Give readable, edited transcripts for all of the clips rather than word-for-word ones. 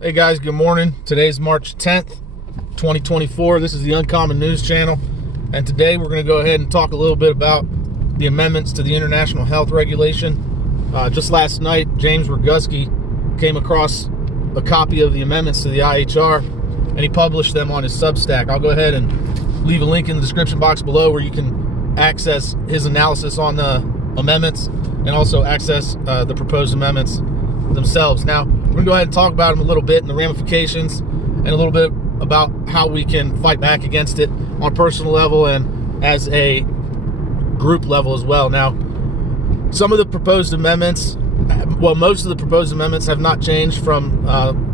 Hey guys, good morning. Today's March 10th, 2024. This is the Uncommon News Channel, and today we're going to go ahead and talk a little bit about the amendments to the International Health Regulation. Just last night, James Roguski came across a copy of the amendments to the IHR, and he published them on his Substack. I'll go ahead and leave a link in the description box below where you can access his analysis on the amendments and also access the proposed amendments themselves. Now, we're going to go ahead and talk about them a little bit and the ramifications and a little bit about how we can fight back against it on a personal level and as a group level as well. Now, some of the proposed amendments, well, most of the proposed amendments have not changed from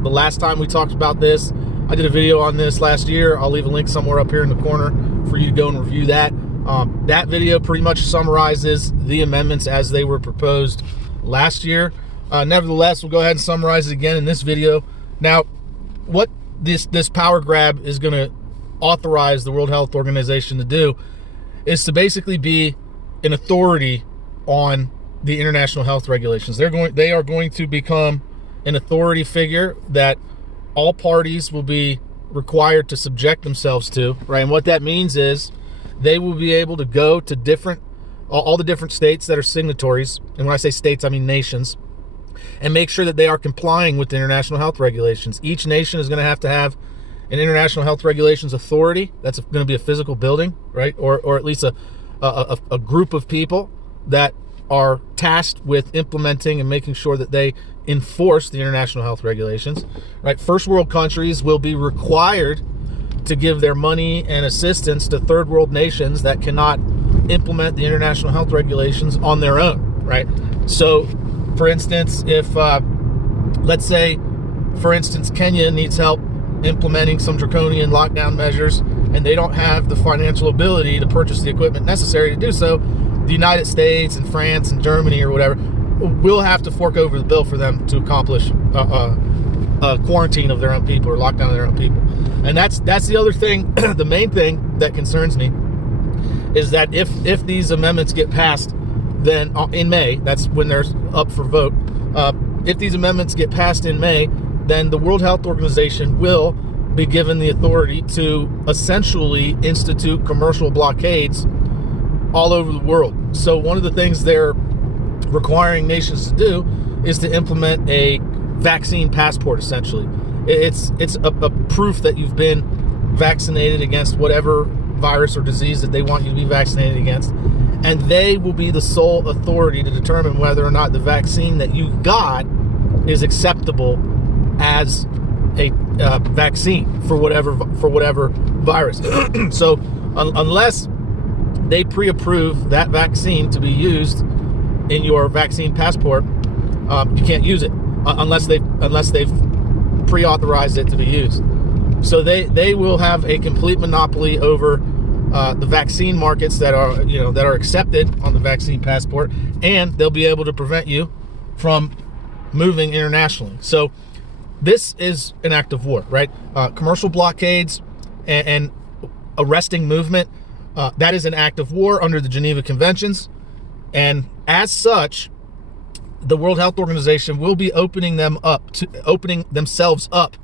the last time we talked about this. I did a video on this last year. I'll leave a link somewhere up here in the corner for you to go and review that. That video pretty much summarizes the amendments as they were proposed last year. Nevertheless, we'll go ahead and summarize it again in this video. Now, what this power grab is going to authorize the World Health Organization to do is to basically be an authority on the international health regulations. They are going to become an authority figure that all parties will be required to subject themselves to, right? And what that means is they will be able to go to all the different states that are signatories, and when I say states, I mean nations, and make sure that they are complying with the international health regulations. Each nation is going to have an international health regulations authority. That's going to be a physical building, right? Or at least a group of people that are tasked with implementing and making sure that they enforce the international health regulations, right? First world countries will be required to give their money and assistance to third world nations that cannot implement the international health regulations on their own, right? So, for instance, if, let's say, for instance, Kenya needs help implementing some draconian lockdown measures and they don't have the financial ability to purchase the equipment necessary to do so, the United States and France and Germany or whatever will have to fork over the bill for them to accomplish a quarantine of their own people or lockdown of their own people. And that's the other thing, the main thing that concerns me is that if these amendments get passed, then in May, that's when they're up for vote. If these amendments get passed in May, then the World Health Organization will be given the authority to essentially institute commercial blockades all over the world. So one of the things they're requiring nations to do is to implement a vaccine passport, essentially. It's a proof that you've been vaccinated against whatever virus or disease that they want you to be vaccinated against. And they will be the sole authority to determine whether or not the vaccine that you got is acceptable as a vaccine for whatever virus. So unless they pre-approve that vaccine to be used in your vaccine passport, you can't use it unless they've pre-authorized it to be used. So they will have a complete monopoly over the vaccine markets that are accepted on the vaccine passport, and they'll be able to prevent you from moving internationally. So this is an act of war, right? Commercial blockades and arresting movement, that is an act of war under the Geneva Conventions. And as such, the World Health Organization will be opening themselves up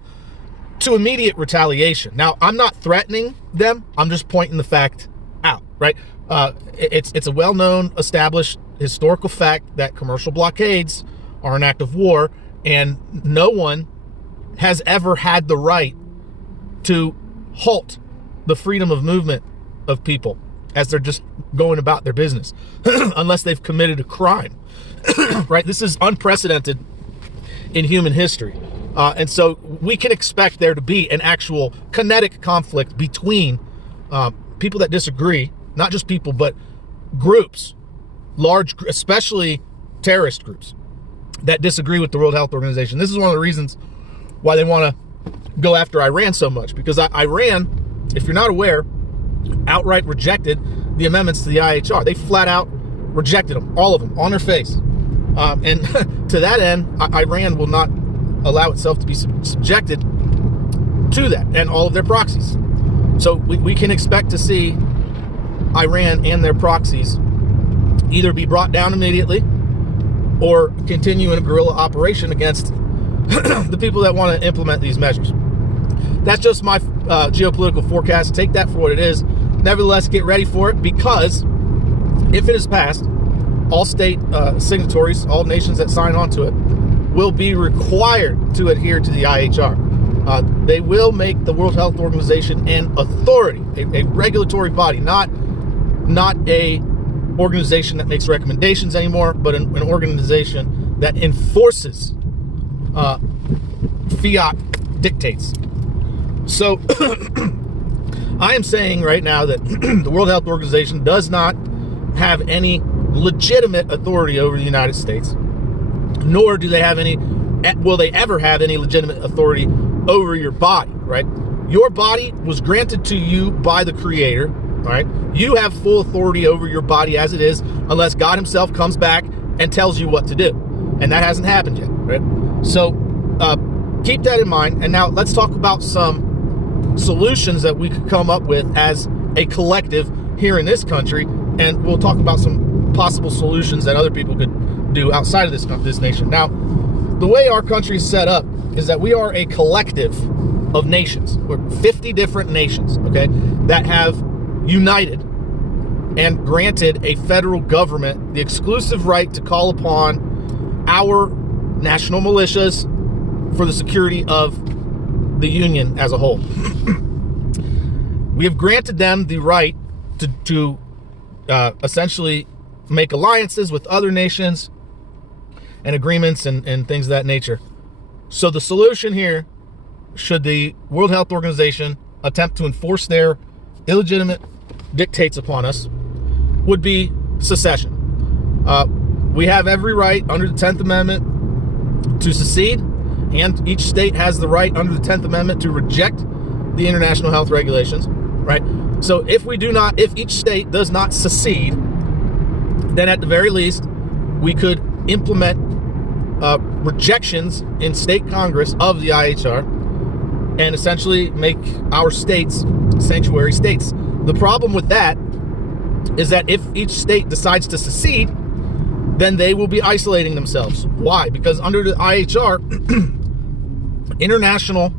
to immediate retaliation. Now, I'm not threatening them. I'm just pointing the fact out, right? It's a well-known, established historical fact that commercial blockades are an act of war, and no one has ever had the right to halt the freedom of movement of people as they're just going about their business unless they've committed a crime, right? This is unprecedented in human history. And so we can expect there to be an actual kinetic conflict between people that disagree, not just people, but groups, especially terrorist groups that disagree with the World Health Organization. This is one of the reasons why they want to go after Iran so much, because Iran, if you're not aware, outright rejected the amendments to the IHR. They flat out rejected them, all of them, on their face. And to that end, Iran will not allow itself to be subjected to that and all of their proxies. So we can expect to see Iran and their proxies either be brought down immediately or continue in a guerrilla operation against the people that want to implement these measures. That's just my geopolitical forecast. Take that for what it is. Nevertheless, get ready for it, because if it is passed, all state signatories, all nations that sign on to it, will be required to adhere to the IHR. They will make the World Health Organization an authority, a regulatory body, not a organization that makes recommendations anymore, but an organization that enforces fiat dictates. So I am saying right now that the World Health Organization does not have any legitimate authority over the United States, nor do they have any, will they ever have any legitimate authority over your body, right? Your body was granted to you by the Creator, all right? You have full authority over your body as it is, unless God himself comes back and tells you what to do. And that hasn't happened yet, right? So keep that in mind. And now let's talk about some solutions that we could come up with as a collective here in this country. And we'll talk about some possible solutions that other people could do outside of this nation. Now, the way our country is set up is that we are a collective of nations. We're 50 different nations, okay, that have united and granted a federal government the exclusive right to call upon our national militias for the security of the Union as a whole. We have granted them the right to essentially make alliances with other nations and agreements and things of that nature. So the solution here, should the World Health Organization attempt to enforce their illegitimate dictates upon us, would be secession. We have every right under the 10th Amendment to secede, and each state has the right under the 10th Amendment to reject the international health regulations, right? So if each state does not secede, then at the very least, we could implement rejections in state Congress of the IHR and essentially make our states sanctuary states. The problem with that is that if each state decides to secede, then they will be isolating themselves. Why? Because under the IHR, international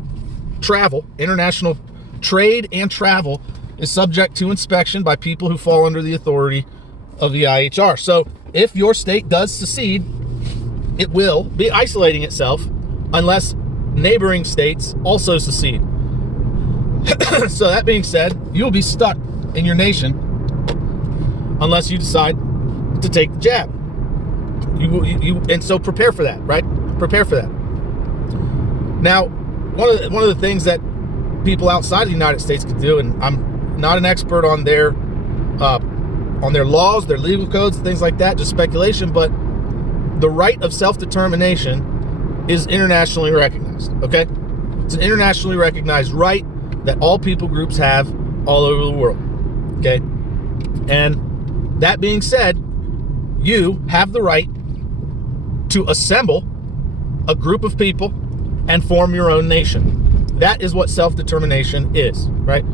trade and travel is subject to inspection by people who fall under the authority of the IHR. So if your state does secede, it will be isolating itself unless neighboring states also secede. So that being said, you'll be stuck in your nation unless you decide to take the jab. And so prepare for that, right? Prepare for that. Now, one of the things that people outside of the United States could do, and I'm not an expert on their laws, their legal codes, and things like that, just speculation, but the right of self-determination is internationally recognized, okay? It's an internationally recognized right that all people groups have all over the world, okay? And that being said, you have the right to assemble a group of people and form your own nation. That is what self-determination is, right?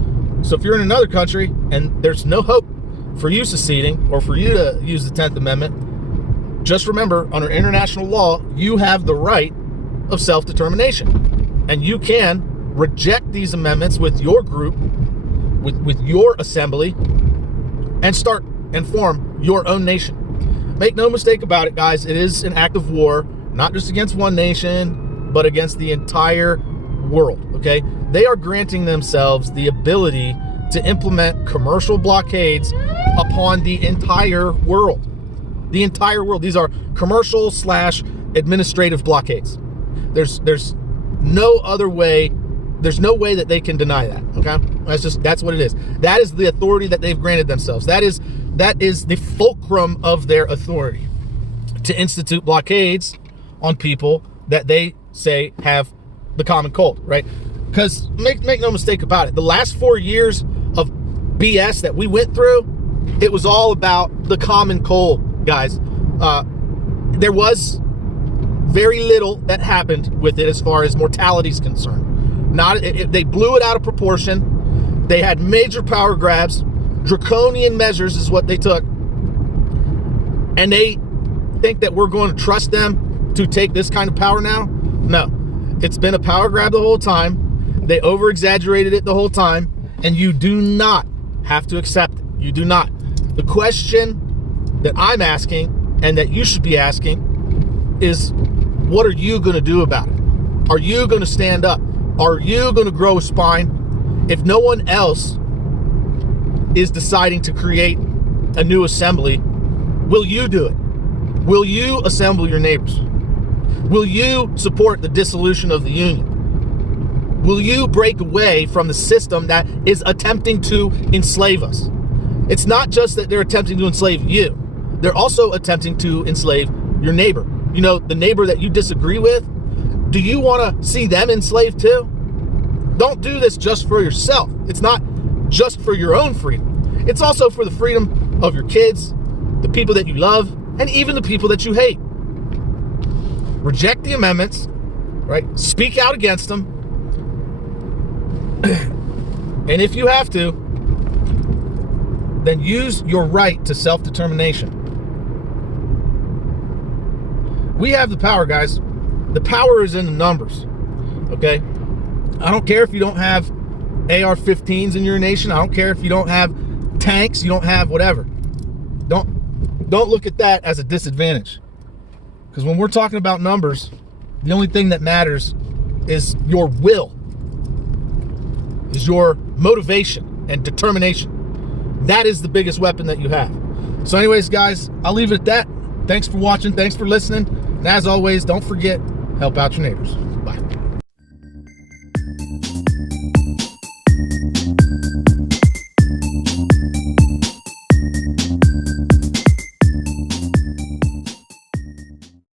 So if you're in another country and there's no hope for you seceding or for you to use the 10th Amendment, just remember, under international law, you have the right of self-determination. And you can reject these amendments with your group, with your assembly, and start and form your own nation. Make no mistake about it, guys. It is an act of war, not just against one nation, but against the entire world, okay? They are granting themselves the ability to implement commercial blockades upon the entire world. The entire world. These are commercial / administrative blockades. There's no other way. There's no way that they can deny that. Okay, that's what it is. That is the authority that they've granted themselves. That is the fulcrum of their authority to institute blockades on people that they say have the common cold, right? Because make no mistake about it, the last 4 years of BS that we went through, it was all about the common cold. Guys, there was very little that happened with it as far as mortality is concerned. They blew it out of proportion. They had major power grabs. Draconian measures is what they took. And they think that we're going to trust them to take this kind of power now? No. It's been a power grab the whole time. They over-exaggerated it the whole time, and you do not have to accept it. You do not. The question that I'm asking and that you should be asking is, what are you going to do about it? Are you going to stand up? Are you going to grow a spine? If no one else is deciding to create a new assembly, will you do it? Will you assemble your neighbors? Will you support the dissolution of the union? Will you break away from the system that is attempting to enslave us? It's not just that they're attempting to enslave you. They're also attempting to enslave your neighbor. You know, the neighbor that you disagree with, do you want to see them enslaved too? Don't do this just for yourself. It's not just for your own freedom. It's also for the freedom of your kids, the people that you love, and even the people that you hate. Reject the amendments, right? Speak out against them. And if you have to, then use your right to self-determination. We have the power, guys. The power is in the numbers, okay? I don't care if you don't have AR-15s in your nation. I don't care if you don't have tanks, you don't have whatever. Don't look at that as a disadvantage. Because when we're talking about numbers, the only thing that matters is your will, is your motivation and determination. That is the biggest weapon that you have. So anyways, guys, I'll leave it at that. Thanks for watching. Thanks for listening. And as always, don't forget, help out your neighbors.